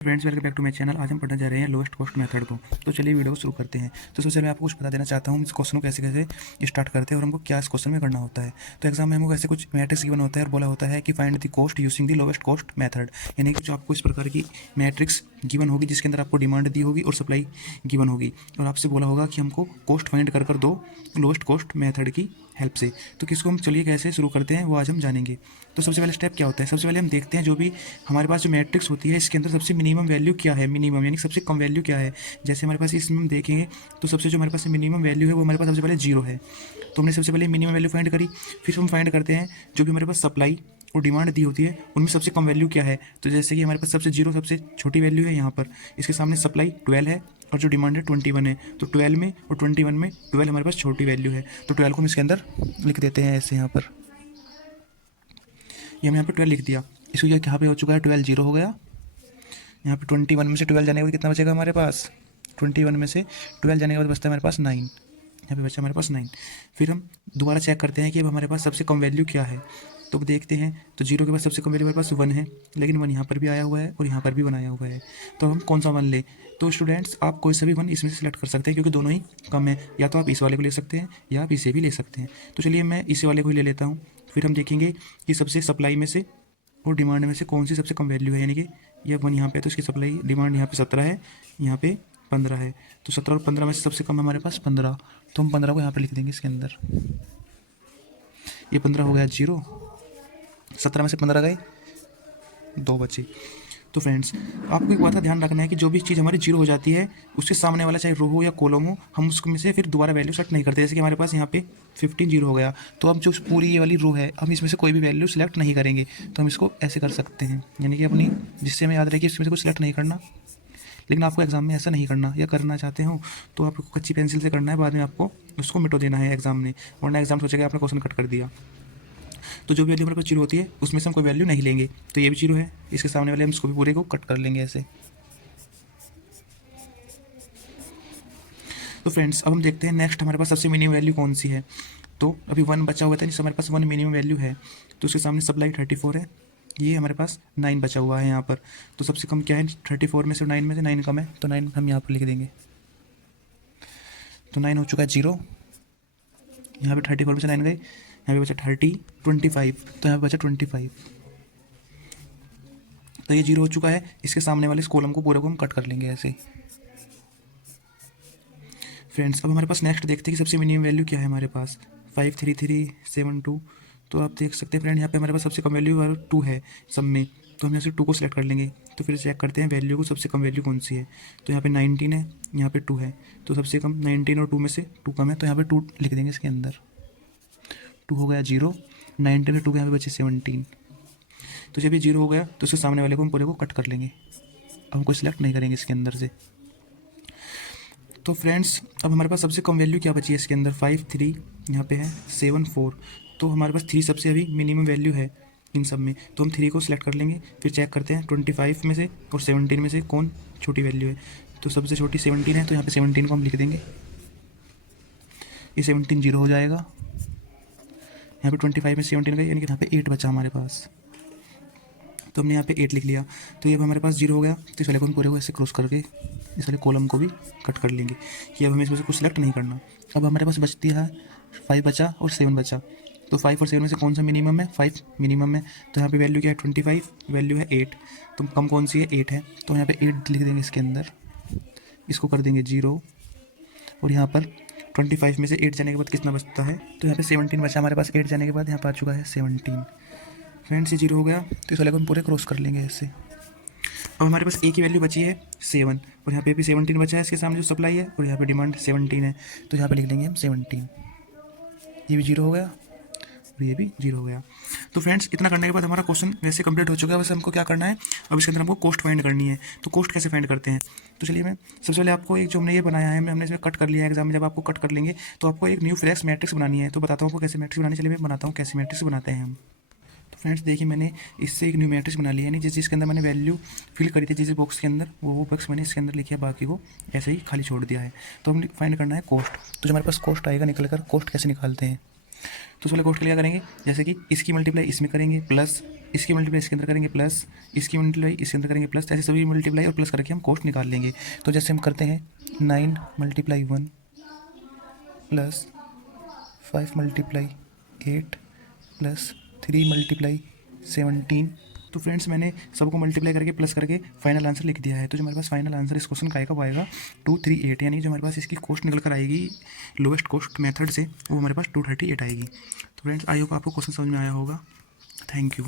Friends, welcome back to my channel. आज हम पढ़ने जा रहे हैं लोएस्ट कॉस्ट मेथड को। तो चलिए वीडियो को शुरू करते हैं। तो सबसे पहले मैं आपको कुछ बता देना चाहता हूँ इस क्वेश्चन को कैसे कैसे स्टार्ट करते हैं और हमको क्या इस क्वेश्चन में करना होता है। तो एग्जाम में हमको ऐसे कुछ मैट्रिक्स गिवन होता है और बोला होता है कि find the cost using the lowest cost method, यानी कि जो आपको इस प्रकार की मैट्रिक्स गिवन होगी जिसके अंदर आपको डिमांड दी होगी और सप्लाई गिवन होगी और आपसे बोला होगा कि हमको कॉस्ट फाइंड कर दो लोएस्ट कॉस्ट मेथड की हेल्प से। तो किसको हम चलिए कैसे शुरू करते हैं वो आज हम जानेंगे। तो सबसे पहले स्टेप क्या होता है, सबसे पहले हम देखते हैं जो भी हमारे पास जो मैट्रिक्स होती है इसके अंदर सबसे मिनिमम वैल्यू क्या है, मिनिमम यानी सबसे कम वैल्यू क्या है। जैसे हमारे पास इसमें हम देखेंगे तो सबसे जो हमारे पास मिनिमम वैल्यू है वो हमारे पास सबसे पहले जीरो है। तो हमने सबसे पहले मिनिमम वैल्यू फाइंड करी, फिर हम फाइंड करते हैं जो भी हमारे पास सप्लाई और डिमांड दी होती है उनमें सबसे कम वैल्यू क्या है। तो जैसे कि हमारे पास सबसे जीरो सबसे छोटी वैल्यू है यहाँ पर, इसके सामने सप्लाई 12 है और जो डिमांड है 21 है। तो 12 में और 21 में 12 हमारे पास छोटी वैल्यू है, तो 12 को हम इसके अंदर लिख देते हैं ऐसे। यहाँ पर ये हमने यहाँ पर 12 लिख दिया। इसको ये यहाँ पे हो चुका है 12 जीरो हो गया। यहाँ पे 21 में से 12 जाने के बाद कितना बचेगा हमारे पास, 21 में से 12 जाने के बाद बचता है हमारे पास 9। यहाँ पे बचा हमारे पास 9। फिर हम दोबारा चेक करते हैं कि अब हमारे पास सबसे कम वैल्यू क्या है। तो देखते हैं तो जीरो के बाद सबसे कम वैल्यू हमारे पास 1 है, लेकिन 1 यहाँ पर भी आया हुआ है और यहाँ पर भी 1 आया हुआ है। तो हम कौन सा 1 लें। तो स्टूडेंट्स आप कोई सा भी 1 इसमें से सिलेक्ट कर सकते हैं क्योंकि दोनों ही कम है। या तो आप इस वाले को ले सकते हैं या आप इसे भी ले सकते हैं। तो चलिए मैं इस वाले को ही ले लेता हूँ। फिर हम देखेंगे कि सबसे सप्लाई में से और डिमांड में से कौन सी सबसे कम वैल्यू है, यानी कि ये 1 यहाँ पे तो इसकी सप्लाई डिमांड यहाँ पे 17 है, यहाँ पे 15 है। तो 17 और 15 में से सबसे कम हमारे पास 15, तो हम 15 को यहाँ पे लिख देंगे इसके अंदर। ये 15 हो गया जीरो, 17 में से 15 गए, 2 बचे। तो फ्रेंड्स आपको एक बात का ध्यान रखना है कि जो भी चीज़ हमारी जीरो हो जाती है उसके सामने वाला चाहे रो हो या कॉलम हो हम उसमें से फिर दोबारा वैल्यू सेट नहीं करते। जैसे कि हमारे पास यहाँ पे 15 जीरो हो गया, तो अब जो पूरी ये वाली रो है हम इसमें से कोई भी वैल्यू सेलेक्ट नहीं करेंगे। तो हम इसको ऐसे कर सकते हैं, यानी कि अपनी जिससे हमें याद रहे कि इसमें से कुछ सेलेक्ट नहीं करना। लेकिन आपको एग्जाम में ऐसा नहीं करना, या करना चाहते हो तो आपको कच्ची पेंसिल से करना है, बाद में आपको उसको मिटो देना है एग्जाम में, वरना एग्जाम सोचेगा आपने क्वेश्चन कट कर दिया। तो जो भी वैल्यू हमारे पास जीरो होती है उसमें से हम कोई वैल्यू नहीं लेंगे। तो ये भी जीरो है, इसके सामने वाले हम इसको भी पूरे को कट कर लेंगे ऐसे। तो फ्रेंड्स अब हम देखते हैं नेक्स्ट हमारे पास सबसे मिनिमम वैल्यू कौन सी है। तो अभी 1 बचा हुआ था, जिससे हमारे पास 1 मिनिमम वैल्यू है। तो उसके सामने सप्लाई 34 है, ये हमारे पास 9 बचा हुआ है यहाँ पर। तो सबसे कम क्या है, 34 में से 9 में से 9 कम है, तो 9 हम यहाँ पर लिख देंगे। तो 9 हो चुका है जीरो, यहाँ पे 34 में से 9 गए, यहाँ पे बचा 25, तो यहाँ पे बचा 25। तो ये जीरो हो चुका है, इसके सामने वाले इस कॉलम को पूरे को हम कट कर लेंगे ऐसे। फ्रेंड्स अब हमारे पास नेक्स्ट देखते हैं कि सबसे मिनिमम वैल्यू क्या है हमारे पास, 53372। तो आप देख सकते हैं फ्रेंड यहाँ पे हमारे पास सबसे कम वैल्यू 2 है सब में, तो हम यहाँ से 2 को सिलेक्ट कर लेंगे। तो फिर चेक करते हैं वैल्यू को, सबसे कम वैल्यू कौन सी है। तो यहाँ पे 19 है, यहाँ पे 2 है, तो सबसे कम 19 और 2 में से 2 कम है, तो यहाँ पे 2 लिख देंगे इसके अंदर। 2 हो गया जीरो, 19 और 2 के यहाँ पे बचे 17। तो जब ये जीरो हो गया तो उसके सामने वाले को हम पूरे को कट कर लेंगे, हम कोई सिलेक्ट नहीं करेंगे इसके अंदर से। तो फ्रेंड्स अब हमारे पास सबसे कम वैल्यू क्या बची है इसके अंदर, 53 यहाँ पे है, 74। तो हमारे पास 3 सबसे अभी मिनिमम वैल्यू है इन सब में, तो हम 3 को सिलेक्ट कर लेंगे। फिर चेक करते हैं 25 में से और 17 में से कौन छोटी वैल्यू है। तो सबसे छोटी 17 है, तो यहाँ पे 17 को हम लिख देंगे। ये 17 जीरो हो जाएगा, यहाँ पे 25 में 17 गए, यानी कि यहाँ पे 8 बचा हमारे पास। तो हमने यहाँ पे 8 लिख लिया। तो ये अब हमारे पास जीरो हो गया, तो इस वाले को हम पूरे को ऐसे क्रॉस करके इस वाले कॉलम को भी कट कर लेंगे कि अब हमें इसमें से कुछ सेलेक्ट नहीं करना। अब हमारे पास बचती है 5 बचा और 7 बचा। तो 5 और 7 में से कौन सा मिनिमम है, 5 मिनिमम है। तो यहाँ पे वैल्यू क्या है 25, वैल्यू है 8, तो कम कौन सी है 8 है, तो यहाँ पे 8 लिख देंगे इसके अंदर। इसको कर देंगे जीरो, और यहाँ पर 25 में से 8 जाने के बाद कितना बचता है, तो यहाँ पे 17 बचा हमारे पास। 8 जाने के बाद यहाँ पर आ चुका है 17। फ्रेंड्स ये जीरो हो गया, तो इस वाले को हम पूरे क्रॉस कर लेंगे ऐसे। अब हमारे पास एक ही वैल्यू बची है 7, और यहाँ पे भी 17 बचा है इसके सामने जो सप्लाई है, और यहाँ पे डिमांड 17 है, तो यहाँ पे लिख लेंगे हम 17। ये भी जीरो हो गया और ये भी जीरो हो गया। तो फ्रेंड्स इतना करने के बाद हमारा क्वेश्चन वैसे कंप्लीट हो चुका है। वैसे हमको क्या करना है, अब इसके अंदर हमको कॉस्ट फाइंड करनी है। तो कॉस्ट कैसे फाइंड करते हैं, तो चलिए मैं सबसे पहले आपको एक जो हमने ये बनाया है हमने इसमें कट कर लिया है। एग्जाम में जब आपको कट कर लेंगे तो आपको एक न्यू फ्रेश मैट्रिक्स बनानी है। तो बताता हूँ आपको कैसे मैट्रिक्स बनानी, चलिए मैं बनाता हूँ कैसे मैट्रिक्स बनाते हैं हम। तो फ्रेंड्स देखिए मैंने इससे एक न्यू मैट्रिक्स बना लिया है, यानी जिस जिसके अंदर मैंने वैल्यू फिल करी थी जिस बॉक्स के अंदर वो बॉक्स मैंने इसके अंदर लिखा है, बाकी को ऐसे ही खाली छोड़ दिया है। तो हम फाइंड करना है कॉस्ट। तो जो हमारे पास कॉस्ट आएगा निकल कर, कॉस्ट कैसे निकालते हैं, तो उस वाले कॉस्ट के लिए क्या करेंगे, जैसे कि इसकी मल्टीप्लाई इसमें करेंगे प्लस, इसकी मल्टीप्लाई इसके अंदर करेंगे प्लस, इसकी मल्टीप्लाई इसके अंदर करेंगे प्लस, ऐसे सभी मल्टीप्लाई और प्लस करके हम कॉस्ट निकाल लेंगे। तो जैसे हम करते हैं 9 multiply 1 plus 5 multiply 8 plus 3 multiply 17। तो फ्रेंड्स मैंने सबको मल्टीप्लाई करके प्लस करके फाइनल आंसर लिख दिया है। तो जो हमारे पास फाइनल आंसर इस क्वेश्चन का आएगा वो आएगा 238, यानी जो हमारे पास इसकी कॉस्ट निकल कर आएगी लोएस्ट कॉस्ट मेथड से, वो हमारे पास 238 आएगी। तो फ्रेंड्स आई होप आपको क्वेश्चन समझ में आया होगा। Thank you.